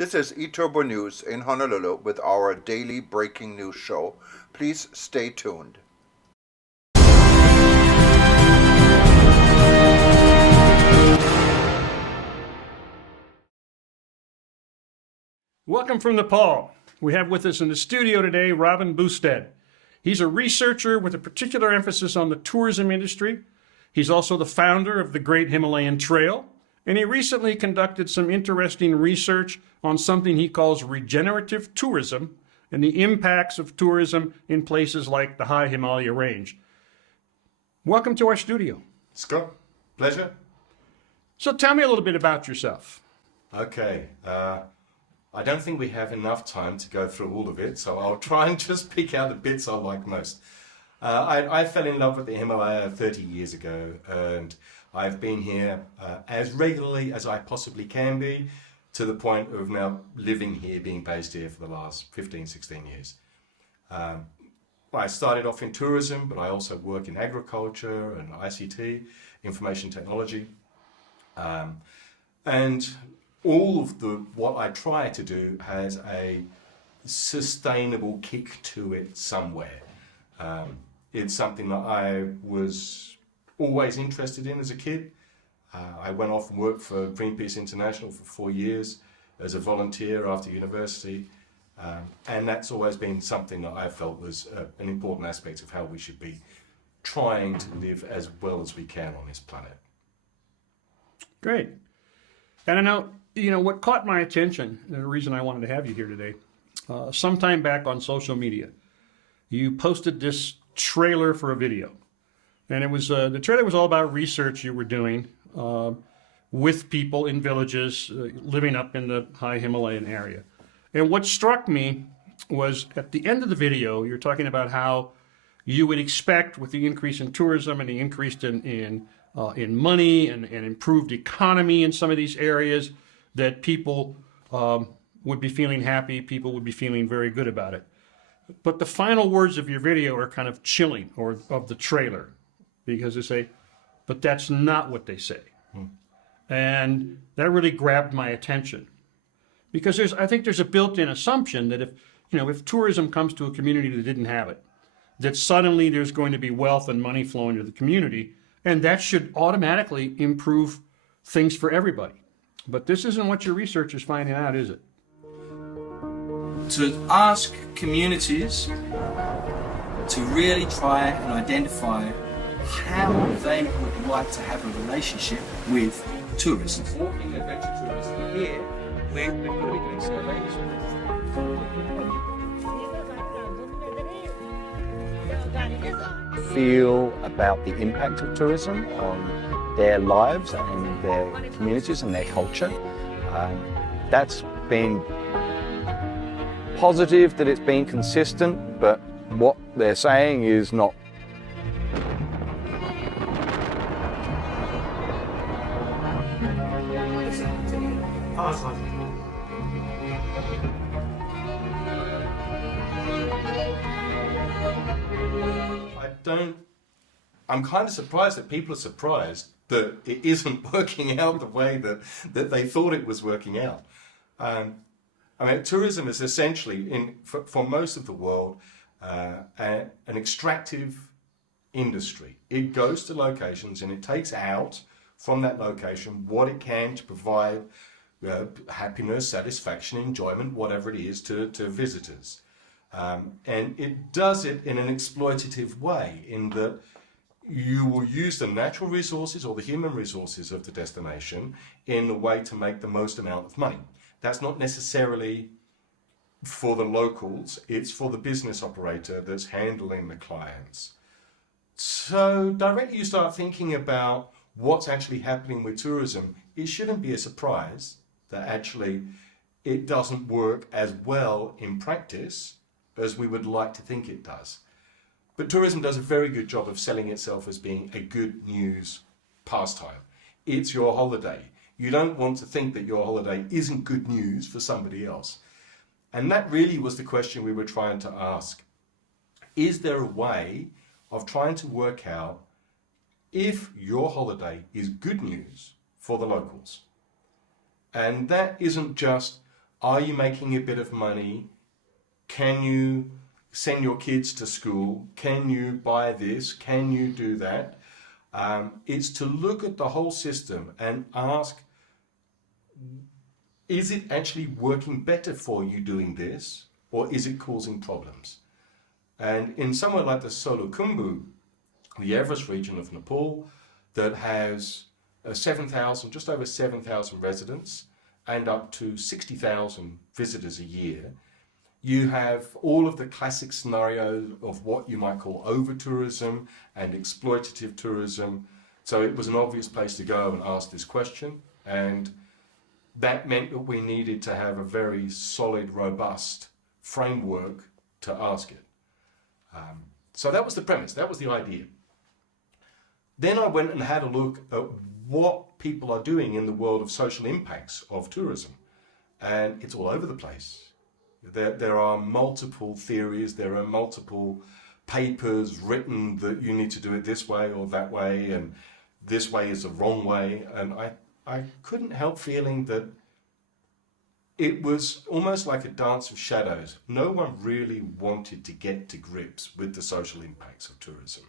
This is eTurbo News in Honolulu with our daily breaking news show. Please stay tuned. Welcome from Nepal. We have with us in the studio today Robin Bousted. He's a researcher with a particular emphasis on the tourism industry. He's also the founder of the Great Himalayan Trail, and he recently conducted some interesting research on something he calls regenerative tourism and the impacts of tourism in places like the High Himalaya Range. Welcome to our studio. Scott, pleasure. So tell me a little bit about yourself. Okay, I don't think we have enough time to go through all of it, so I'll try and just pick out the bits I like most. I fell in love with the Himalaya 30 years ago, and I've been here as regularly as I possibly can be, to the point of now living here, being based here for the last 15, 16 years. I started off in tourism, but I also work in agriculture and ICT, information technology. And all of what I try to do has a sustainable kick to it somewhere. It's something that I was always interested in as a kid. I went off and worked for Greenpeace International for 4 years as a volunteer after university. And that's always been something that I felt was an important aspect of how we should be trying to live as well as we can on this planet. Great. And I know, what caught my attention, and the reason I wanted to have you here today, sometime back on social media, you posted this trailer for a video. And it was the trailer was all about research you were doing with people in villages living up in the high Himalayan area. And what struck me was at the end of the video, you're talking about how you would expect, with the increase in tourism and the increase in money and improved economy in some of these areas, that people would be feeling happy, people would be feeling very good about it. But the final words of your video are kind of chilling, or of the trailer, because they say, but that's not what they say. And that really grabbed my attention. Because I think there's a built-in assumption that if tourism comes to a community that didn't have it, that suddenly there's going to be wealth and money flowing to the community, and that should automatically improve things for everybody. But this isn't what your research is finding out, is it? To ask communities to really try and identify how they would like to have a relationship with tourism. Walking adventure tourism here, we're going to be doing surveys. Feel about the impact of tourism on their lives and their communities and their culture. That's been positive, that it's been consistent, but what they're saying is not. I'm kind of surprised that people are surprised that it isn't working out the way that they thought it was working out. Tourism is essentially, for most of the world, an extractive industry. It goes to locations and it takes out from that location what it can to provide happiness, satisfaction, enjoyment, whatever it is to visitors. And it does it in an exploitative way, in that you will use the natural resources or the human resources of the destination in a way to make the most amount of money. That's not necessarily for the locals, it's for the business operator that's handling the clients. So directly you start thinking about what's actually happening with tourism, it shouldn't be a surprise that actually it doesn't work as well in practice as we would like to think it does. But tourism does a very good job of selling itself as being a good news pastime. It's your holiday. You don't want to think that your holiday isn't good news for somebody else. And that really was the question we were trying to ask. Is there a way of trying to work out if your holiday is good news for the locals? And that isn't just Are you making a bit of money? Can you send your kids to school? Can you buy this? Can you do that? It's to look at the whole system and ask, is it actually working better for you doing this, or is it causing problems? And in somewhere like the Solukhumbu, the Everest region of Nepal, that has 7,000, just over 7,000 residents and up to 60,000 visitors a year, you have all of the classic scenarios of what you might call over-tourism and exploitative tourism. So it was an obvious place to go and ask this question, and that meant that we needed to have a very solid, robust framework to ask it. So that was the premise, that was the idea. Then I went and had a look at what people are doing in the world of social impacts of tourism, and it's all over the place. There are multiple theories, there are multiple papers written that you need to do it this way or that way, and this way is the wrong way, and I couldn't help feeling that it was almost like a dance of shadows. No one really wanted to get to grips with the social impacts of tourism.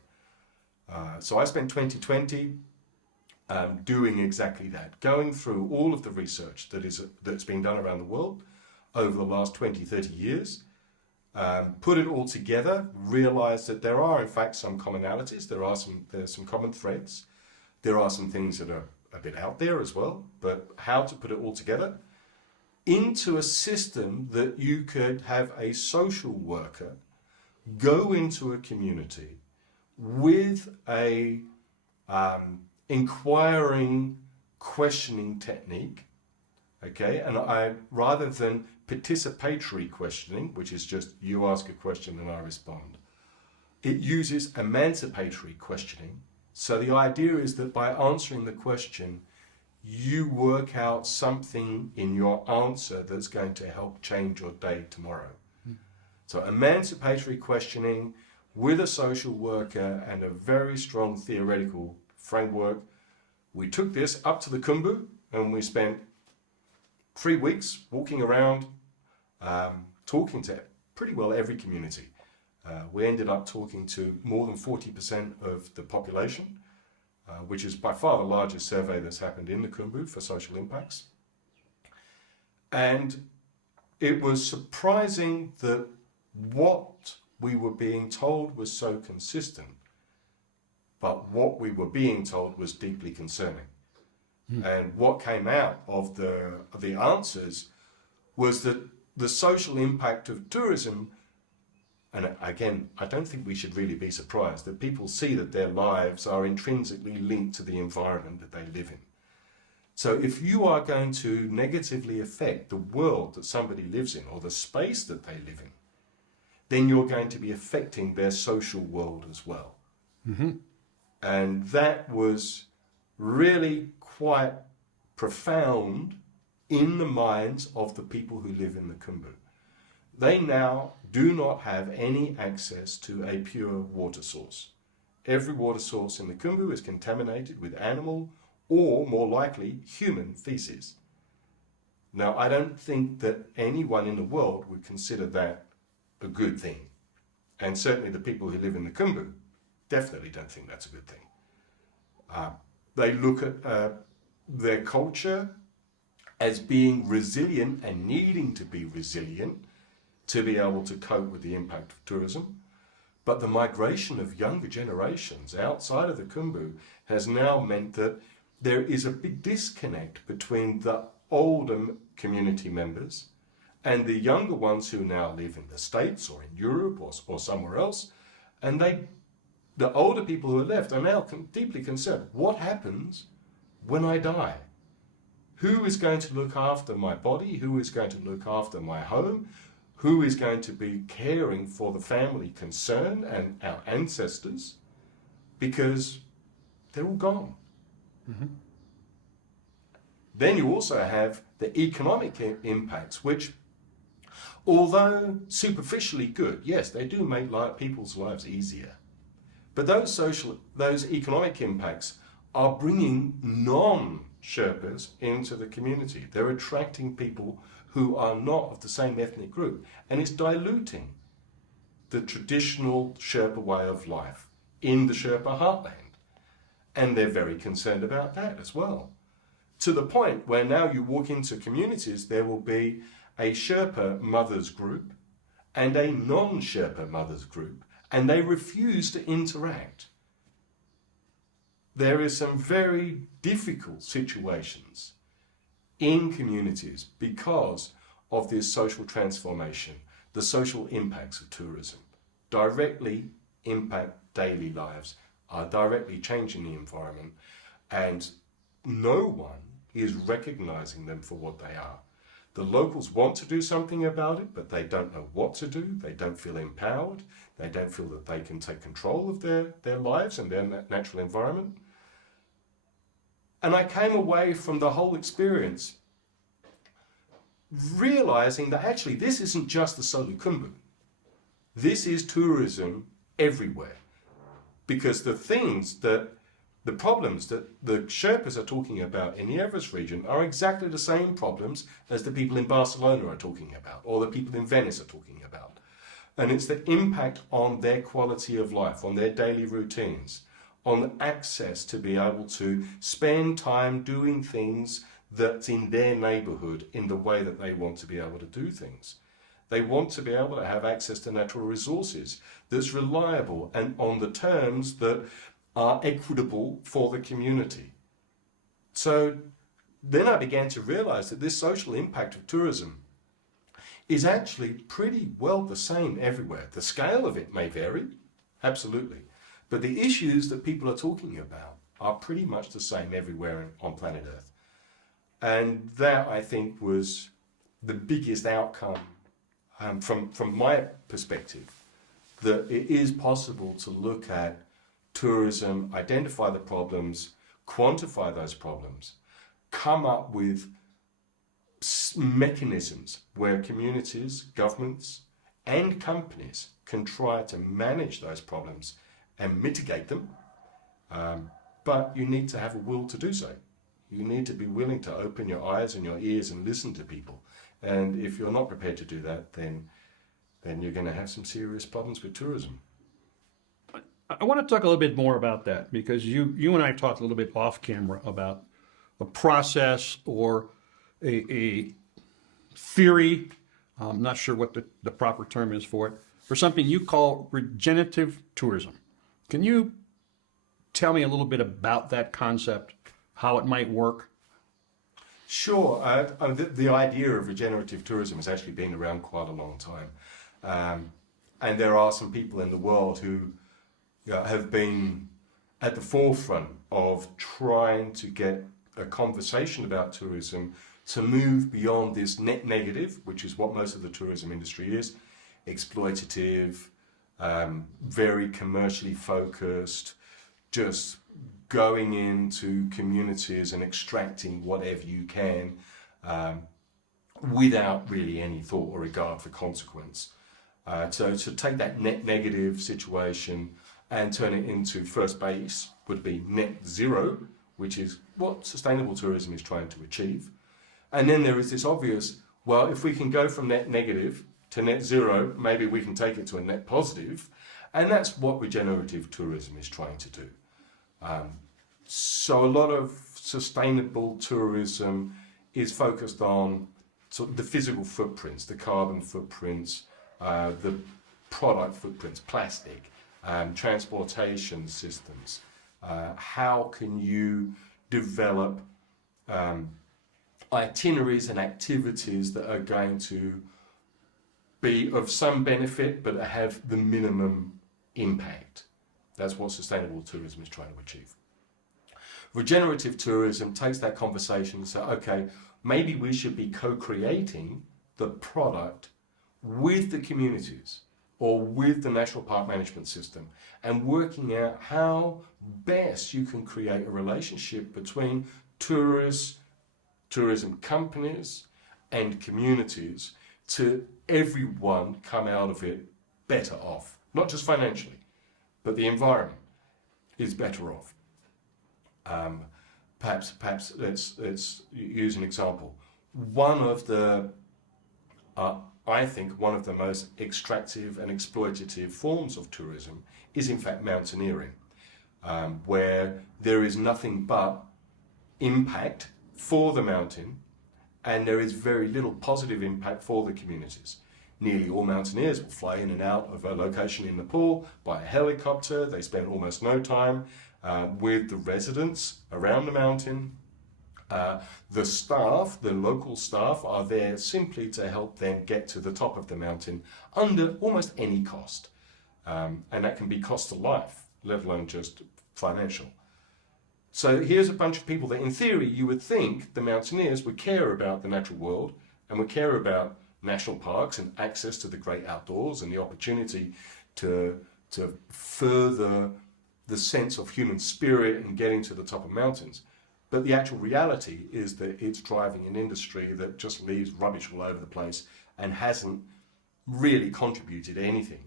So I spent 2020 doing exactly that, going through all of the research that's been done around the world over the last 20, 30 years, put it all together, realized that there are in fact some commonalities, there's some common threads, there are some things that are a bit out there as well, but how to put it all together into a system that you could have a social worker go into a community with a inquiring, questioning technique, okay? And rather than participatory questioning, which is just you ask a question and I respond, it uses emancipatory questioning. So the idea is that by answering the question, you work out something in your answer that's going to help change your day tomorrow. So emancipatory questioning with a social worker and a very strong theoretical framework. We took this up to the Khumbu and we spent 3 weeks walking around, talking to pretty well every community. We ended up talking to more than 40% of the population, which is by far the largest survey that's happened in the Khumbu for social impacts. And it was surprising that what we were being told was so consistent, but what we were being told was deeply concerning. And what came out of the answers was that the social impact of tourism, and again, I don't think we should really be surprised that people see that their lives are intrinsically linked to the environment that they live in. So if you are going to negatively affect the world that somebody lives in or the space that they live in, then you're going to be affecting their social world as well. Mm-hmm. And that was really quite profound in the minds of the people who live in the Khumbu. They now do not have any access to a pure water source. Every water source in the Khumbu is contaminated with animal or, more likely, human feces. Now, I don't think that anyone in the world would consider that a good thing. And certainly the people who live in the Khumbu definitely don't think that's a good thing. They look at their culture as being resilient and needing to be resilient to be able to cope with the impact of tourism. But the migration of younger generations outside of the Khumbu has now meant that there is a big disconnect between the older community members and the younger ones who now live in the States or in Europe or somewhere else. And the older people who are left are now deeply concerned. What happens when I die? Who is going to look after my body? Who is going to look after my home? Who is going to be caring for the family concerned and our ancestors? Because they're all gone. Mm-hmm. Then you also have the economic impacts, which, although superficially good, yes, they do make people's lives easier. But those economic impacts are bringing Sherpas into the community. They're attracting people who are not of the same ethnic group, and it's diluting the traditional Sherpa way of life in the Sherpa heartland. And they're very concerned about that as well. To the point where now you walk into communities, there will be a Sherpa mothers group and a non-Sherpa mothers group, and they refuse to interact. There is some very difficult situations in communities because of this social transformation. The social impacts of tourism directly impact daily lives, are directly changing the environment, and no one is recognizing them for what they are. The locals want to do something about it, but they don't know what to do. They don't feel empowered. They don't feel that they can take control of their lives and their natural environment. And I came away from the whole experience realizing that actually this isn't just the Solukhumbu. This is tourism everywhere. Because the problems that the Sherpas are talking about in the Everest region are exactly the same problems as the people in Barcelona are talking about, or the people in Venice are talking about. And it's the impact on their quality of life, on their daily routines, on access to be able to spend time doing things that's in their neighborhood in the way that they want to be able to do things. They want to be able to have access to natural resources that's reliable and on the terms that are equitable for the community. So then I began to realize that this social impact of tourism is actually pretty well the same everywhere. The scale of it may vary, absolutely, but the issues that people are talking about are pretty much the same everywhere on planet Earth. And that, I think, was the biggest outcome from my perspective, that it is possible to look at tourism, identify the problems, quantify those problems, come up with mechanisms where communities, governments, and companies can try to manage those problems and mitigate them. But you need to have a will to do so. You need to be willing to open your eyes and your ears and listen to people. And if you're not prepared to do that, then you're going to have some serious problems with tourism. I want to talk a little bit more about that, because you and I talked a little bit off camera about a process or a theory, I'm not sure what the proper term is for it, for something you call regenerative tourism. Can you tell me a little bit about that concept, how it might work? Sure. The idea of regenerative tourism has actually been around quite a long time. And there are some people in the world who have been at the forefront of trying to get a conversation about tourism to move beyond this net negative, which is what most of the tourism industry is, exploitative, very commercially focused, just going into communities and extracting whatever you can without really any thought or regard for consequence. So to take that net negative situation and turn it into first base would be net zero, which is what sustainable tourism is trying to achieve. And then there is this obvious, well, if we can go from net negative to net zero, maybe we can take it to a net positive. And that's what regenerative tourism is trying to do. So a lot of sustainable tourism is focused on sort of the physical footprints, the carbon footprints, the product footprints, plastic, transportation systems. How can you develop itineraries and activities that are going to be of some benefit but have the minimum impact? That's what sustainable tourism is trying to achieve. Regenerative tourism takes that conversation and says, okay, maybe we should be co-creating the product with the communities or with the National Park Management System and working out how best you can create a relationship between tourists, tourism companies and communities to everyone come out of it better off. Not just financially, but the environment is better off. perhaps let's use an example. One of the, I think, one of the most extractive and exploitative forms of tourism is in fact mountaineering, where there is nothing but impact for the mountain, and there is very little positive impact for the communities. Nearly all mountaineers will fly in and out of a location in Nepal by a helicopter. They spend almost no time with the residents around the mountain. The staff, the local staff, are there simply to help them get to the top of the mountain under almost any cost. And that can be cost of life, let alone just financial. So here's a bunch of people that in theory you would think the mountaineers would care about the natural world and would care about national parks and access to the great outdoors and the opportunity to further the sense of human spirit and getting to the top of mountains. But the actual reality is that it's driving an industry that just leaves rubbish all over the place and hasn't really contributed anything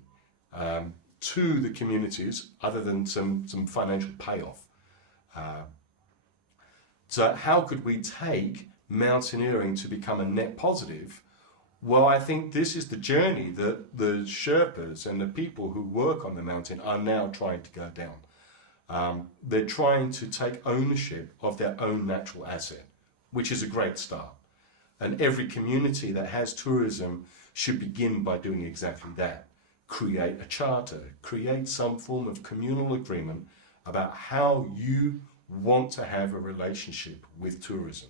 to the communities other than some financial payoff. So how could we take mountaineering to become a net positive? Well, I think this is the journey that the Sherpas and the people who work on the mountain are now trying to go down. They're trying to take ownership of their own natural asset, which is a great start. And every community that has tourism should begin by doing exactly that. Create a charter, create some form of communal agreement about how you want to have a relationship with tourism.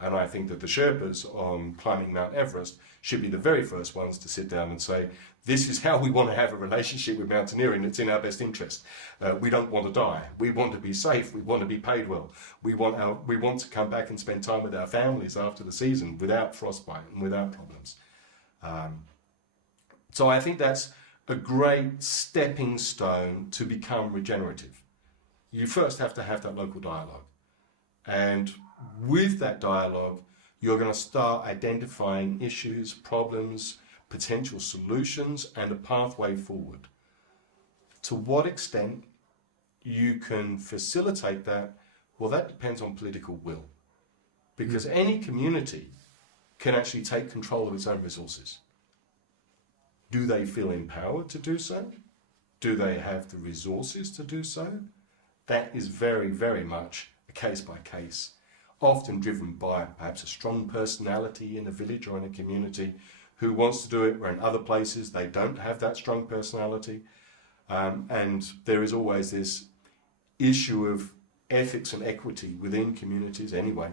And I think that the Sherpas on climbing Mount Everest should be the very first ones to sit down and say, this is how we want to have a relationship with mountaineering that's in our best interest. We don't want to die. We want to be safe. We want to be paid well. We want to come back and spend time with our families after the season without frostbite and without problems. So I think that's a great stepping stone to become regenerative. You first have to have that local dialogue. And with that dialogue, you're going to start identifying issues, problems, potential solutions, and a pathway forward. To what extent you can facilitate that, well, that depends on political will. Because any community can actually take control of its own resources. Do they feel empowered to do so? Do they have the resources to do so? That is very, very much a case by case, often driven by perhaps a strong personality in a village or in a community who wants to do it, where in other places they don't have that strong personality. And there is always this issue of ethics and equity within communities anyway.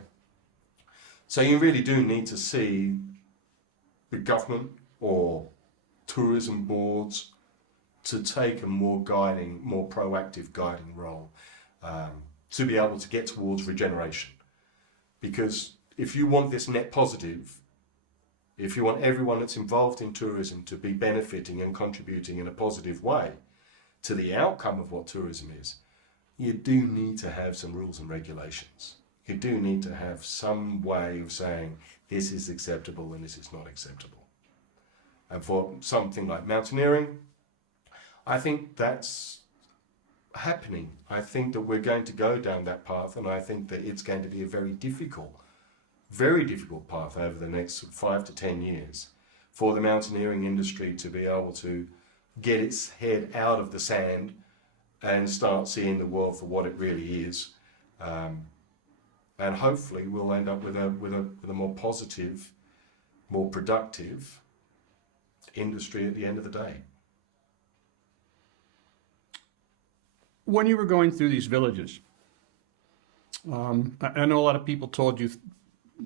So you really do need to see the government or tourism boards to take a more guiding, more proactive guiding role to be able to get towards regeneration. Because if you want this net positive, if you want everyone that's involved in tourism to be benefiting and contributing in a positive way to the outcome of what tourism is, you do need to have some rules and regulations. You do need to have some way of saying this is acceptable and this is not acceptable. And for something like mountaineering, I think that's happening. I think that we're going to go down that path, and I think that it's going to be a very difficult path over the next 5 to 10 years for the mountaineering industry to be able to get its head out of the sand and start seeing the world for what it really is. And hopefully we'll end up with a more positive, more productive industry at the end of the day. When you were going through these villages, I know a lot of people told you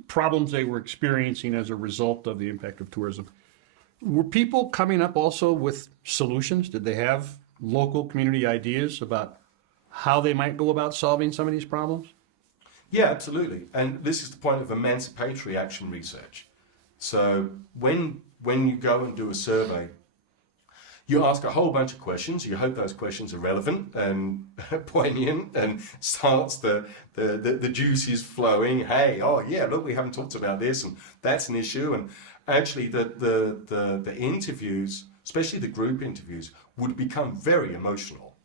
problems they were experiencing as a result of the impact of tourism. Were people coming up also with solutions? Did they have local community ideas about how they might go about solving some of these problems? Yeah, absolutely. And this is the point of emancipatory action research. So when you go and do a survey, you ask a whole bunch of questions. You hope those questions are relevant and poignant and starts the juices flowing. Hey, oh yeah, look, we haven't talked about this, and that's an issue. And actually the interviews, especially the group interviews, would become very emotional.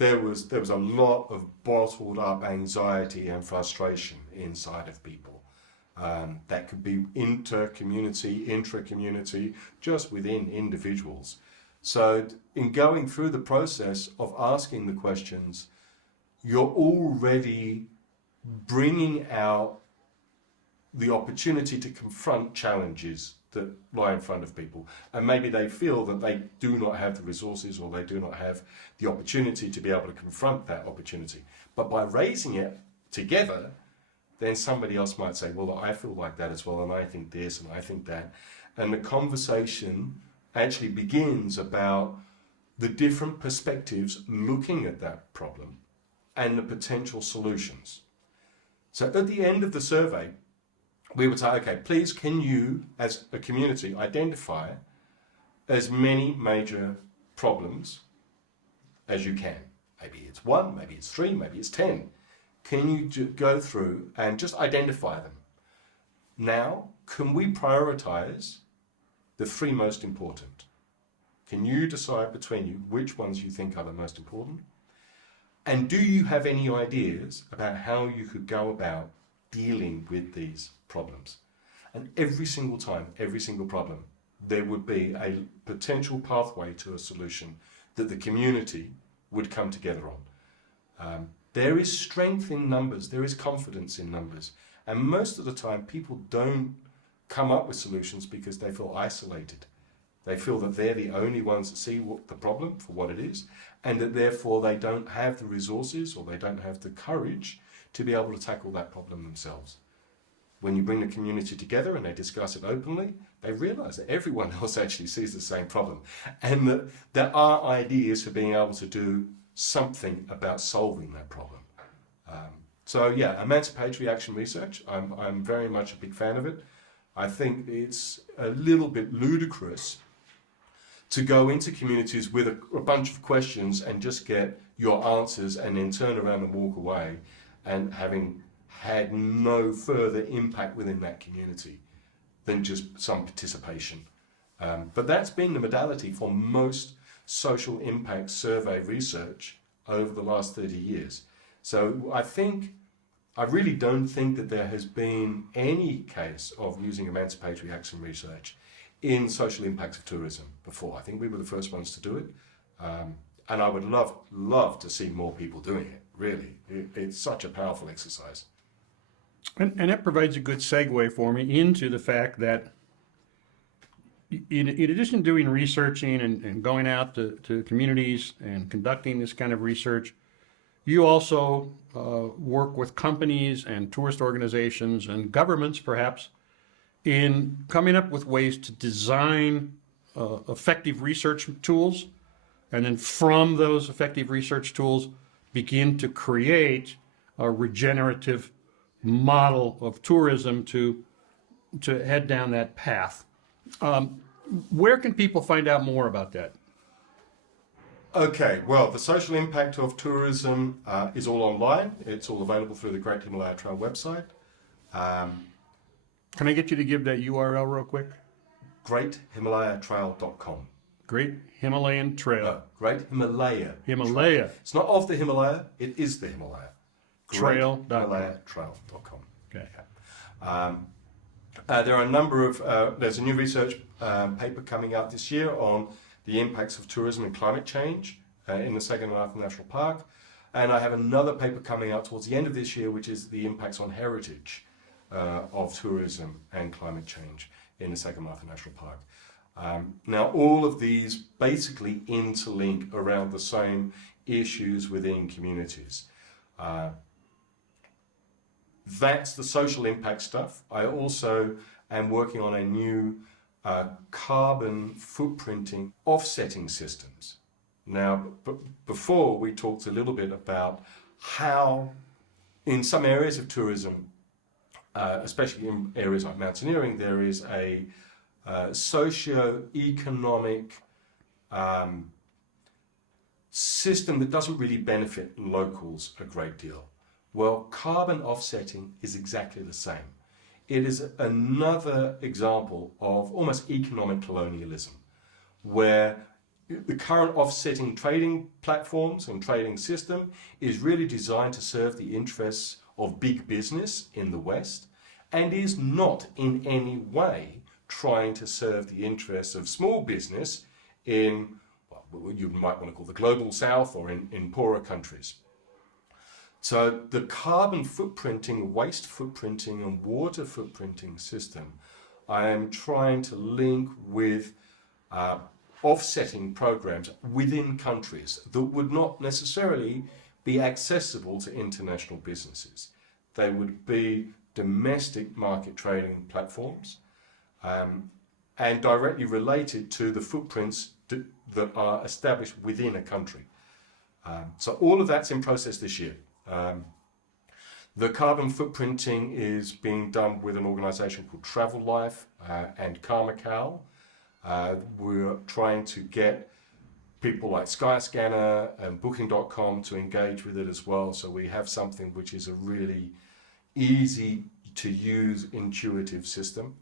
there was a lot of bottled up anxiety and frustration inside of people. That could be inter-community, intra-community, just within individuals. So in going through the process of asking the questions, you're already bringing out the opportunity to confront challenges that lie in front of people. And maybe they feel that they do not have the resources or they do not have the opportunity to be able to confront that opportunity. But by raising it together, then somebody else might say, well, I feel like that as well, and I think this, and I think that. And the conversation actually begins about the different perspectives looking at that problem and the potential solutions. So at the end of the survey, we would say, okay, please can you, as a community, identify as many major problems as you can. Maybe it's 1, maybe it's 3, maybe it's 10. Can you go through and just identify them? Now, can we prioritize the 3 most important? Can you decide between you which ones you think are the most important? And do you have any ideas about how you could go about dealing with these problems? And every single time, every single problem, there would be a potential pathway to a solution that the community would come together on. There is strength in numbers, there is confidence in numbers. And most of the time, people don't come up with solutions because they feel isolated. They feel that they're the only ones that see the problem for what it is, and that therefore they don't have the resources or they don't have the courage to be able to tackle that problem themselves. When you bring the community together and they discuss it openly, they realize that everyone else actually sees the same problem, and that there are ideas for being able to do something about solving that problem. So yeah, emancipatory action research, I'm very much a big fan of it. I think it's a little bit ludicrous to go into communities with a bunch of questions and just get your answers and then turn around and walk away and having had no further impact within that community than just some participation. But that's been the modality for most social impact survey research over the last 30 years. So I really don't think that there has been any case of using emancipatory action research in social impacts of tourism before. I think we were the first ones to do it. And I would love to see more people doing it, really. It's such a powerful exercise. And that provides a good segue for me into the fact that in addition to doing researching and going out to communities and conducting this kind of research, you also work with companies and tourist organizations and governments, perhaps, in coming up with ways to design effective research tools, and then from those effective research tools begin to create a regenerative model of tourism to head down that path. Where can people find out more about that? Okay, well, the social impact of tourism is all online. It's all available through the Great Himalaya Trail website. Can I get you to give that URL real quick? GreatHimalayaTrail.com. Great Himalayan Trail. No, Great Himalaya. Himalaya. It's not of the Himalaya, it is the Himalaya. Trail.com. GreatHimalayaTrail.com. Okay. There are a number of, there's a new research paper coming out this year on the impacts of tourism and climate change in the Sagarmatha National Park. And I have another paper coming out towards the end of this year, which is the impacts on heritage of tourism and climate change in the Sagarmatha National Park. Now, all of these basically interlink around the same issues within communities. That's the social impact stuff. I also am working on a new carbon footprinting offsetting systems. Now, before we talked a little bit about how in some areas of tourism, especially in areas like mountaineering, there is a socio-economic system that doesn't really benefit locals a great deal. Well, carbon offsetting is exactly the same. It is another example of almost economic colonialism, where the current offsetting trading platforms and trading system is really designed to serve the interests of big business in the West and is not in any way trying to serve the interests of small business in what you might want to call the global South or in poorer countries. So the carbon footprinting, waste footprinting and water footprinting system, I am trying to link with offsetting programs within countries that would not necessarily be accessible to international businesses. They would be domestic market trading platforms and directly related to the footprints that are established within a country. So all of that's in process this year. The carbon footprinting is being done with an organisation called Travel Life and Karmacal. We're trying to get people like Skyscanner and Booking.com to engage with it as well. So we have something which is a really easy to use, intuitive system.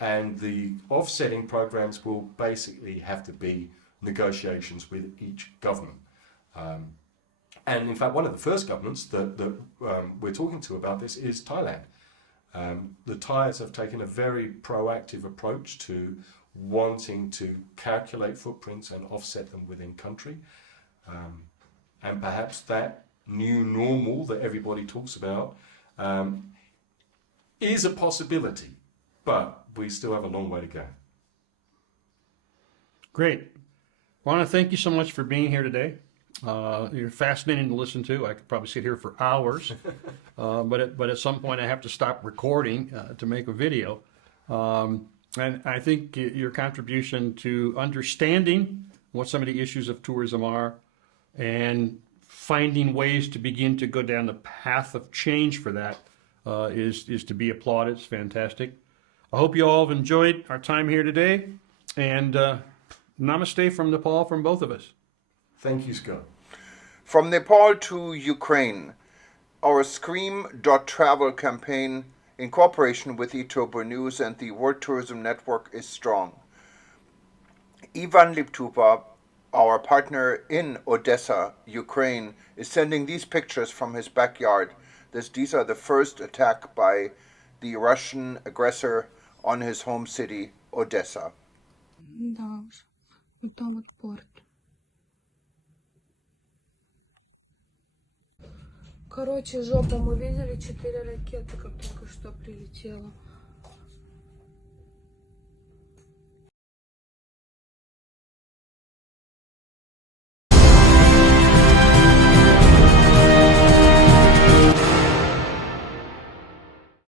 And the offsetting programs will basically have to be negotiations with each government. And in fact, one of the first governments that we're talking to about this is Thailand. The Thais have taken a very proactive approach to wanting to calculate footprints and offset them within country. And perhaps that new normal that everybody talks about is a possibility, but we still have a long way to go. Great. I want to thank you so much for being here today. You're fascinating to listen to. I could probably sit here for hours, but at some point I have to stop recording to make a video. And I think your contribution to understanding what some of the issues of tourism are and finding ways to begin to go down the path of change for that is to be applauded. It's fantastic. I hope you all have enjoyed our time here today, and namaste from Nepal from both of us. Thank you, Scott. From Nepal to Ukraine, our Scream.travel campaign in cooperation with Etober News and the World Tourism Network is strong. Ivan Liptupa, our partner in Odessa, Ukraine, is sending these pictures from his backyard. These are the first attack by the Russian aggressor on his home city, Odessa. Да уж, вот там вот порт. Короче, жопа, мы видели 4 ракеты, как только что прилетело.